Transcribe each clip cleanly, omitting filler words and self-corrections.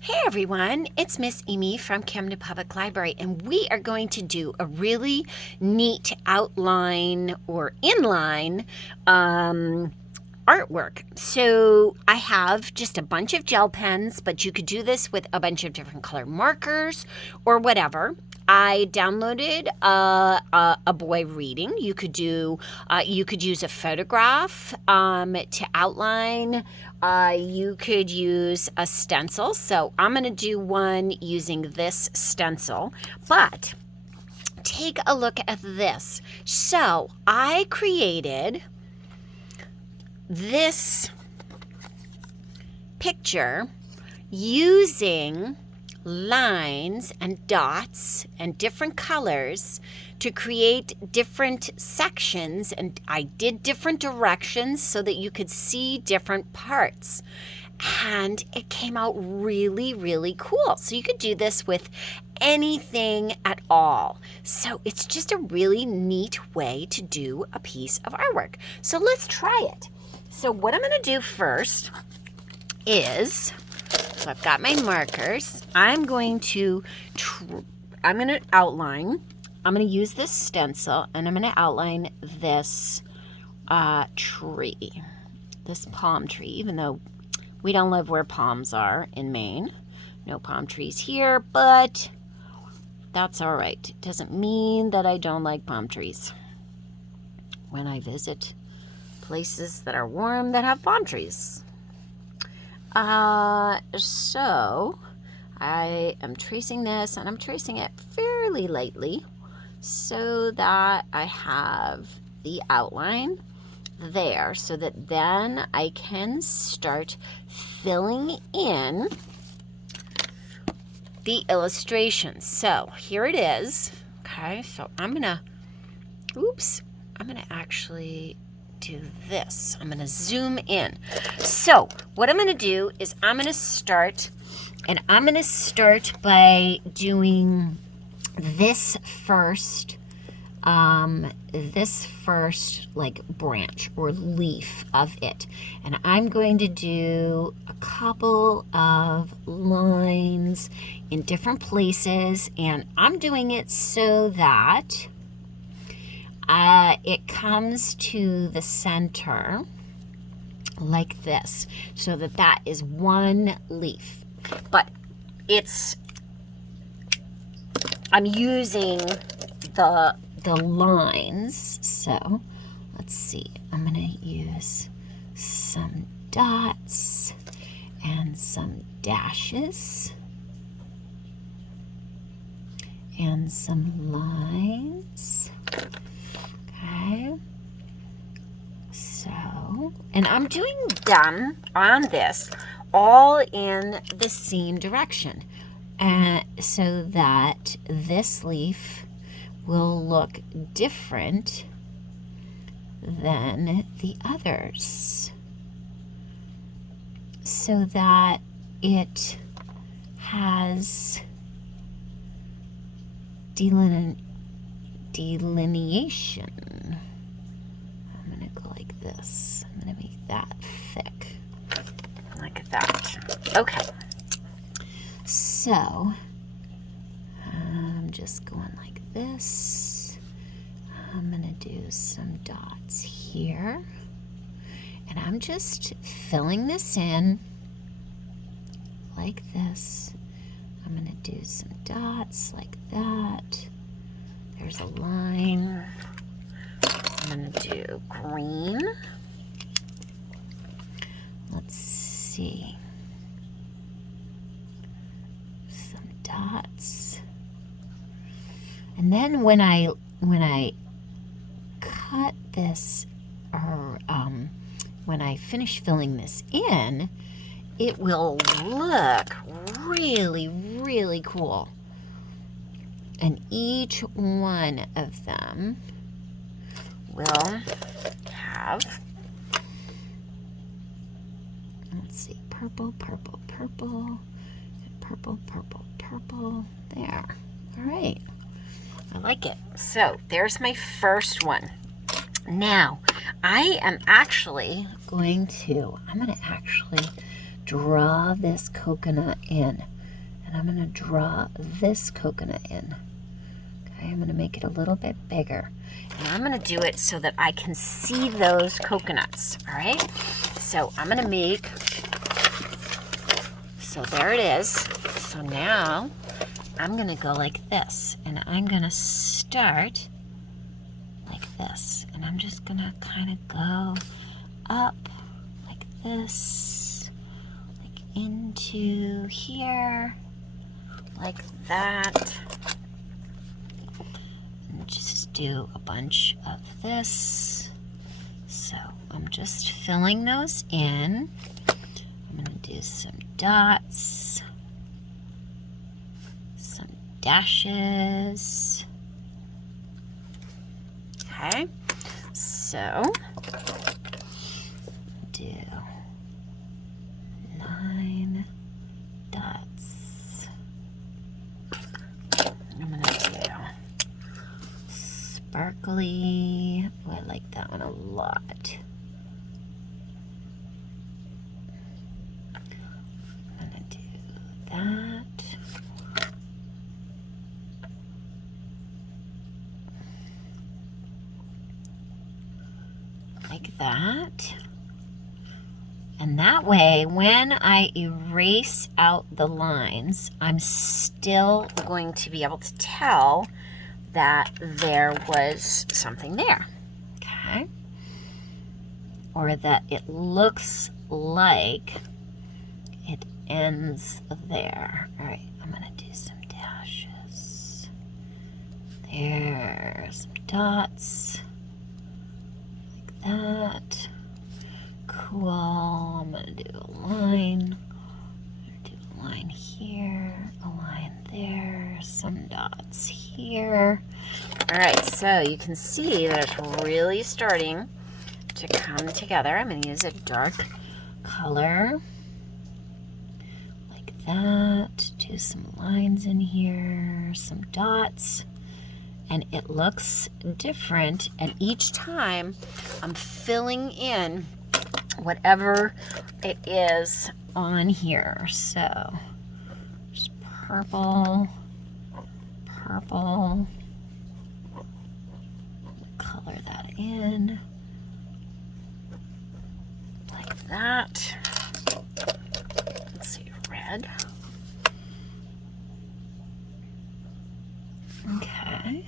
Hey everyone, it's Miss Amy from Camden Public Library, and we are going to do a really neat outline or inline artwork. So I have just a bunch of gel pens, but you could do this with a bunch of different color markers or whatever. I downloaded a boy reading. You could use a photograph to outline. You could use a stencil. So I'm going to do one using this stencil, but take a look at this. So I created this picture using lines and dots and different colors to create different sections, and I did different directions so that you could see different parts, and it came out really, really cool. So you could do this with anything at all. So it's just a really neat way to do a piece of artwork. So let's try it. So what I'm going to do first is, so I've got my markers. I'm going to outline. I'm going to use this stencil, and I'm going to outline this tree, this palm tree, even though we don't live where palms are in Maine. No palm trees here, but that's all right. It doesn't mean that I don't like palm trees when I visit places that are warm that have palm trees. So I am tracing this, and I'm tracing it fairly lightly so that I have the outline there, so that then I can start filling in the illustrations. So here it is. Okay, so I'm gonna actually do this. I'm going to zoom in. So what I'm going to do is I'm going to start by doing this first like branch or leaf of it, and I'm going to do a couple of lines in different places, and I'm doing it so that it comes to the center like this, so that is one leaf. But I'm using the lines. So let's see, I'm gonna use some dots and some dashes and some lines. Okay, so, and I'm doing them on this all in the same direction, and so that this leaf will look different than the others, so that it has delineation. I'm going to go like this. I'm going to make that thick, like that. Okay. So I'm just going like this. I'm going to do some dots here, and I'm just filling this in like this. I'm going to do some dots like that. There's a line. I'm going to do green. Let's see. Some dots. And then when I cut this, or when I finish filling this in, it will look really, really cool. And each one of them will have, let's see, purple, purple, purple, purple, purple, purple, there. All right, I like it. So there's my first one. Now, I'm going to actually draw this coconut in. And I'm going to draw this coconut in. Okay, I'm going to make it a little bit bigger. And I'm going to do it so that I can see those coconuts, all right? So I'm going to make, so there it is. So now I'm going to go like this, and I'm going to start like this. And I'm just going to kind of go up like this, like into here, like that. And just do a bunch of this. So I'm just filling those in. I'm going to do some dots, some dashes. Okay, so do 9 dots. I'm going to do sparkly. Oh, I like that one a lot. I'm going to do that. Like that. And that way, when I erase out the lines, I'm still going to be able to tell that there was something there, okay? Or that it looks like it ends there. All right, I'm gonna do some dashes. There's some dots, like that. Cool, I'm gonna do a line. Do a line here, a line there, some dots here. All right, so you can see that it's really starting to come together. I'm gonna use a dark color like that. Do some lines in here, some dots, and it looks different. And each time I'm filling in whatever it is on here. So just purple, color that in like that. Let's see, red. Okay,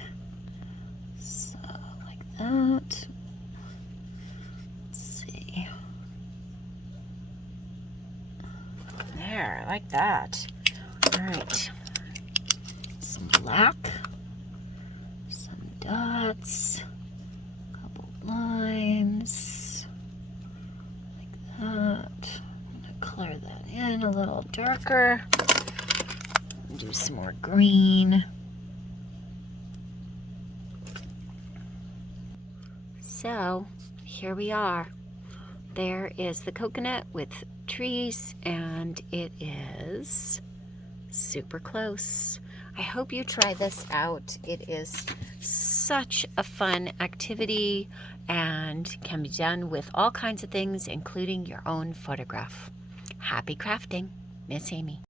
so like that. There, like that. All right, some black, some dots, a couple lines, like that. I'm gonna color that in a little darker. Do some more green. So here we are. There is the coconut with trees, and it is super close. I hope you try this out. It is such a fun activity and can be done with all kinds of things, including your own photograph. Happy crafting, Miss Amy.